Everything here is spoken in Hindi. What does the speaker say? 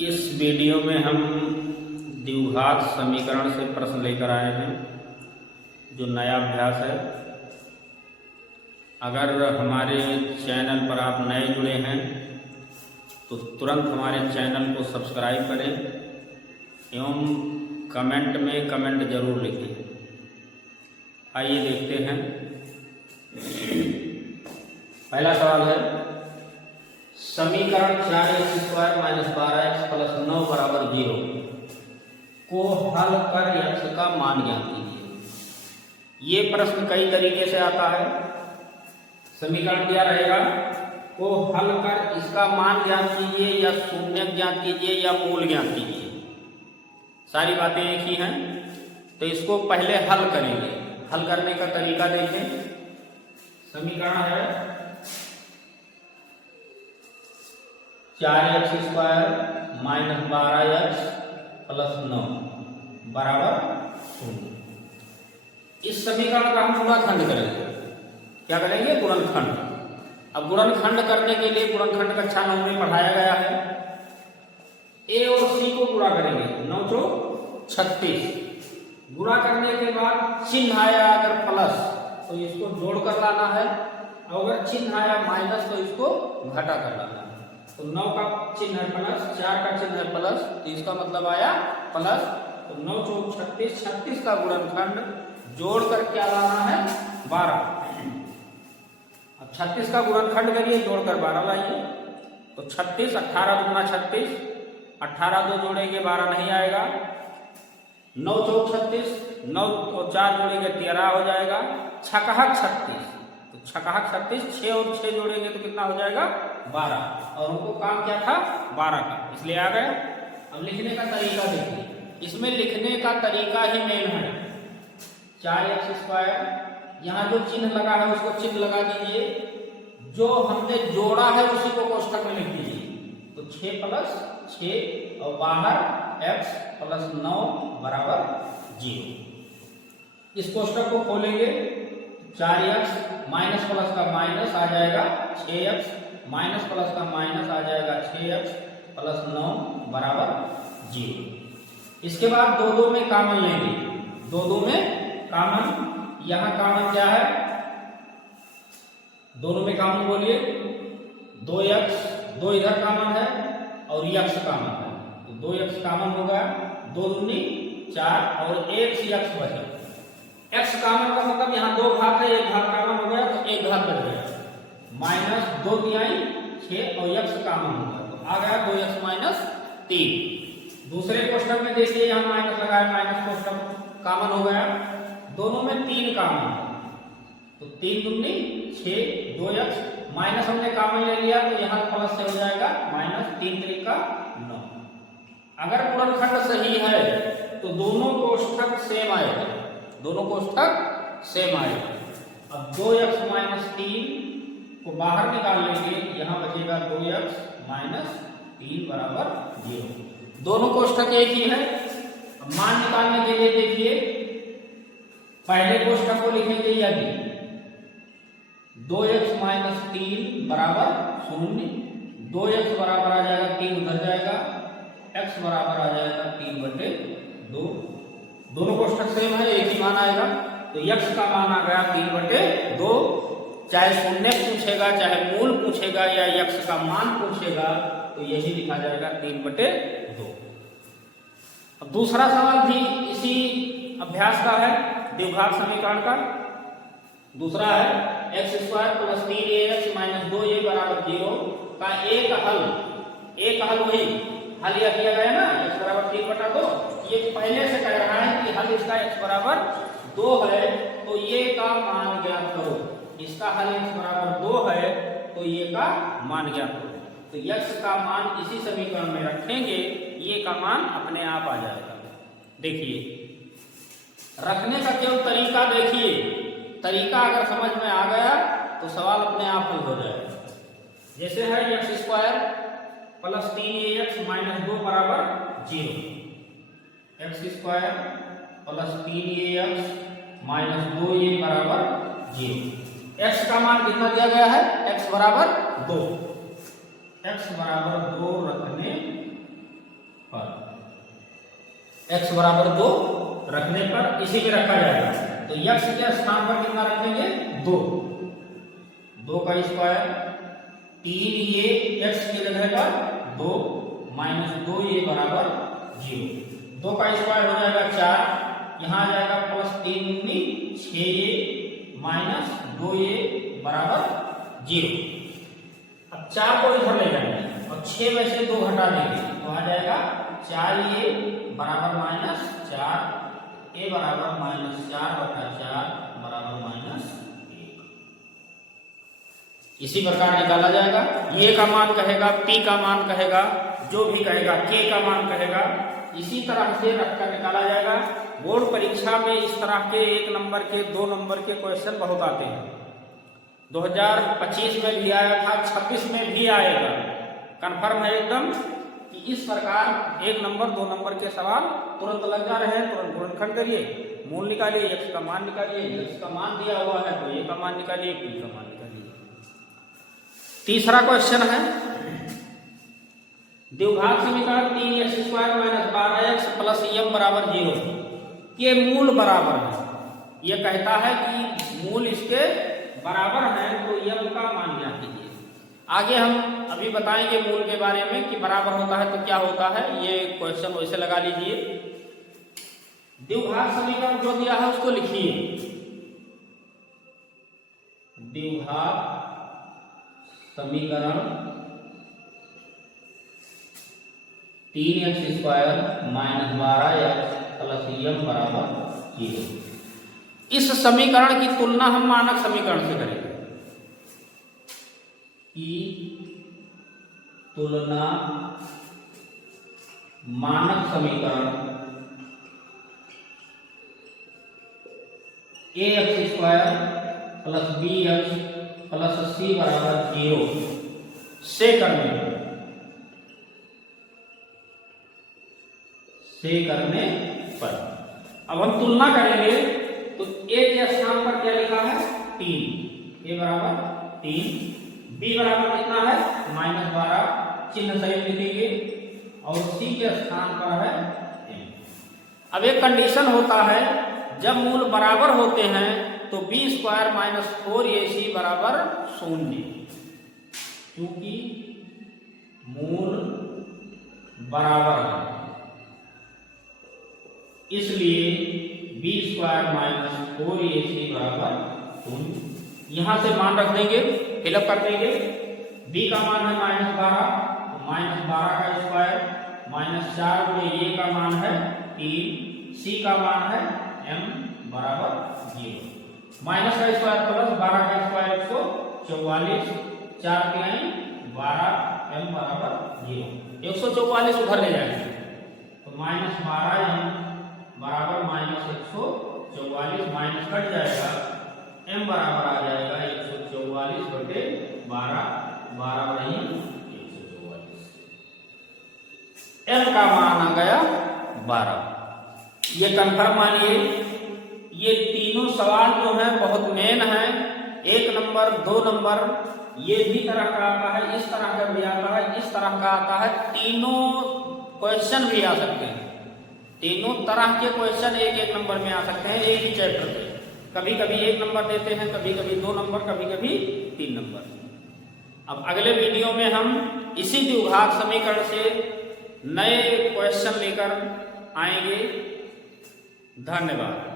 इस वीडियो में हम द्विघात समीकरण से प्रश्न लेकर आए हैं, जो नया अभ्यास है। अगर हमारे चैनल पर आप नए जुड़े हैं तो तुरंत हमारे चैनल को सब्सक्राइब करें एवं कमेंट में कमेंट जरूर लिखें। आइए देखते हैं। पहला सवाल है, समीकरण 4x² - 12x + 9 = 0 को हल कर x का मान ज्ञात कीजिए। ये प्रश्न कई तरीके से आता है। समीकरण क्या रहेगा, को हल कर इसका मान ज्ञात कीजिए, या शून्य ज्ञात कीजिए, या मूल ज्ञात कीजिए। सारी बातें एक ही हैं। तो इसको पहले हल करेंगे। हल करने का तरीका देखें। समीकरण है 4x² - 12x + 9 = 0। इस समीकरण का हम गुणनखंड करेंगे। क्या करेंगे? गुणनखंड। अब गुणनखंड करने के लिए गुणनखंड कक्षा 9 में पढ़ाया गया है। a और c को गुणा करेंगे। 9 × 36। गुणा करने के बाद चिन्ह आया अगर प्लस तो इसको जोड़ कर लाना है, और अगर चिन्ह आया माइनस तो इसको घटा कर लाना है। तो 9 का चिन्ह है प्लस, 4 का चिन्ह है प्लस, तो इसका मतलब आया प्लस। तो 9 × 36, 36 का गुणनखंड जोड़ कर क्या लाना है? 12। अब 36 का गुणनखंड करिए, जोड़कर 12 लाइए। तो 36, 18 × 36, 18 2 जोड़ेंगे 12 नहीं आएगा। 9 × 36, 9 और 4 जोड़ेंगे 13 हो जाएगा। 6 × 36, तो 6 × 36, 6 और 6 जोड़ेंगे तो कितना हो जाएगा? 12। और उनको काम क्या था? 12 का, इसलिए आ गया। अब लिखने का तरीका देखिए। इसमें लिखने का तरीका ही मेन है। 4x², यहाँ जो चिन्ह लगा है उसको चिन्ह लगा दीजिए, जो हमने जोड़ा है उसी को कोष्ठक में लिख दीजिए। तो 6 + 6 और बाहर x + 9 = 0। इस कोष्ठक को खोलेंगे। 4x माइनस प्लस का माइनस आ जाएगा 6x, माइनस प्लस का माइनस आ जाएगा 6x + 9 = 0। इसके बाद 2 में कॉमन लेंगे। 2 में कॉमन, यहां कॉमन क्या है? दोनों में कॉमन बोलिए। 2x, 2 इधर कॉमन है और x कॉमन है, तो 2x कॉमन हो गया। 2 दूनी 4 और 1 x बचा। x कॉमन का मतलब यहाँ 2 घात है, 1 घात कॉमन हो गया तो 1 घात बच गया। -2 × 6 और x कॉमन हो गया, तो आ गया 2x - 3। दूसरे कोष्ठक में देखिए, यहाँ माइनस लगाया, माइनस कोष्ठक कॉमन हो गया। दोनों में 3 कॉमन है, तो 3 दूनी 6, 2x माइनस हमने कॉमन ले लिया तो यहाँ प्लस से हो जाएगा -3 × 3 = 9। अगर गुणनखंड सही है तो दोनों कोष्ठक सेम आएगा। दोनों कोष्ठक सेम आएगा। अब 2x - 3 को बाहर निकाल लेंगे, यहाँ बचेगा 2x - 3 = 0। दोनों कोष्ठक एक ही है। अब मान निकालने के लिए देखिए, पहले कोष्ठक को लिखेंगे यदि 2x - 3 = 0, 2x बराबर आ जाएगा 3 उधर जाएगा, x बराबर आ जाएगा 3/2। दोनों कोष्ठक सेम है, एक ही मान आएगा। तो x का मान आ गया 3/2। चाहे शून्य पूछेगा, चाहे मूल पूछेगा, या x का मान पूछेगा, तो यही लिखा जाएगा 3/2। अब दूसरा सवाल भी इसी अभ्यास का है, द्विघात समीकरण का। दूसरा है x² + 3ax - 2a = 0 का एक हल। एक हल वही हल यह किया गया ना, x = 3/2। ये पहले से कह रहा है कि हल इसका x = 2 है, तो ये का मान ज्ञात करो। इसका हल x = 2 है, तो ये का मान ज्ञात करो। तो x का मान इसी समीकरण में रखेंगे, ये का मान अपने आप आ जाएगा। देखिए, रखने का केवल तरीका देखिए। तरीका अगर समझ में आ गया तो सवाल अपने आप हल हो जाएगा। जैसे है x² + 3ax - 2 = 0। x² + 3ax - 2a = 0। x का मान कितना दिया गया है? x = 2। x = 2 रखने पर, x बराबर 2 रखने पर इसी पे रखा जाएगा, तो x के स्थान पर कितना रखेंगे 2, 2 का स्क्वायर, 3 ये x की जगह पर 2 माइनस 2 ये बराबर 0, 2 का स्क्वायर हो जाएगा 4, यहाँ आ जाएगा प्लस 3 दूनी 6 ये माइनस 2 ये बराबर 0। अब 4 को इधर ले जाएंगे और 6 में से 2 घटा देंगे तो आ जाएगा 4 ये बराबर माइनस 4 ए बराबर माइनस 4/4 बराबर माइनस 1। इसी प्रकार निकाला जाएगा, ये का मान कहेगा, पी का मान कहेगा, जो भी कहेगा, के का मान कहेगा, इसी तरह से रखकर निकाला जाएगा। बोर्ड परीक्षा में इस तरह के 1 नंबर के 2 नंबर के क्वेश्चन बहुत आते हैं। 2025 में भी आया था, 26 में भी आएगा, कन्फर्म है एकदम कि इस प्रकार 1 नंबर 2 नंबर के सवाल तुरंत लग जा रहे हैं। तुरंत गुणनखंड करिए, मूल निकालिए, x का मान निकालिए, x का मान दिया हुआ है तो a का मान निकालिए, p का मान निकालिए। तीसरा क्वेश्चन है द्विघात समीकरण 3x² - 12x + m बराबर 0 के मूल बराबर है। यह कहता है कि मूल इसके बराबर है तो m का मान ज्ञात कीजिए। आगे हम अभी बताएंगे मूल के बारे में कि बराबर होता है तो क्या होता है, ये क्वेश्चन वैसे लगा लीजिए। द्विघात समीकरण जो दिया है उसको लिखिए, द्विघात समीकरण 3x² - 12x + m बराबर 0। इस समीकरण की तुलना हम मानक समीकरण से करेंगे, की तुलना मानक समीकरण ax² + bx + c बराबर 0 से करने पर। अब हम तुलना करेंगे तो a के स्थान पर क्या लिखा है 3, a बराबर 3, b बराबर कितना है -12, चिन्ह सहित लिखेंगे, और c के स्थान पर है m। अब एक कंडीशन होता है, जब मूल बराबर होते हैं तो b² - 4ac बराबर 0, क्योंकि मूल बराबर है इसलिए b² - 4ac बराबर 0। यहां से मान रख देंगे, फिलअप कर देंगे। b का मान है -12 तो -12 का स्क्वायर, -4 गुणे a का मान है 3, c का मान है m बराबर 0, माइनस का स्क्वायर प्लस 12 का स्क्वायर 144, 4 के 12, m बराबर 0, 144 उधर ले जाएंगे तो -12m बराबर -144, माइनस कट जाएगा, m बराबर आ जाएगा 144/12, 12 नहीं 144, m का मान आ गया 12। ये कंफर्म मानिए। ये तीनों सवाल जो है बहुत मेन है, 1 नंबर 2 नंबर ये भी तरह का आता है, इस तरह का भी आता है, इस तरह का आता है, तीनों क्वेश्चन भी आ सकते हैं। तीनों तरह के क्वेश्चन 1-1 नंबर में आ सकते हैं एक ही चैप्टर से। कभी कभी 1 नंबर देते हैं, कभी कभी 2 नंबर, कभी कभी 3 नंबर। अब अगले वीडियो में हम इसी द्विघात समीकरण से नए क्वेश्चन लेकर आएंगे। धन्यवाद।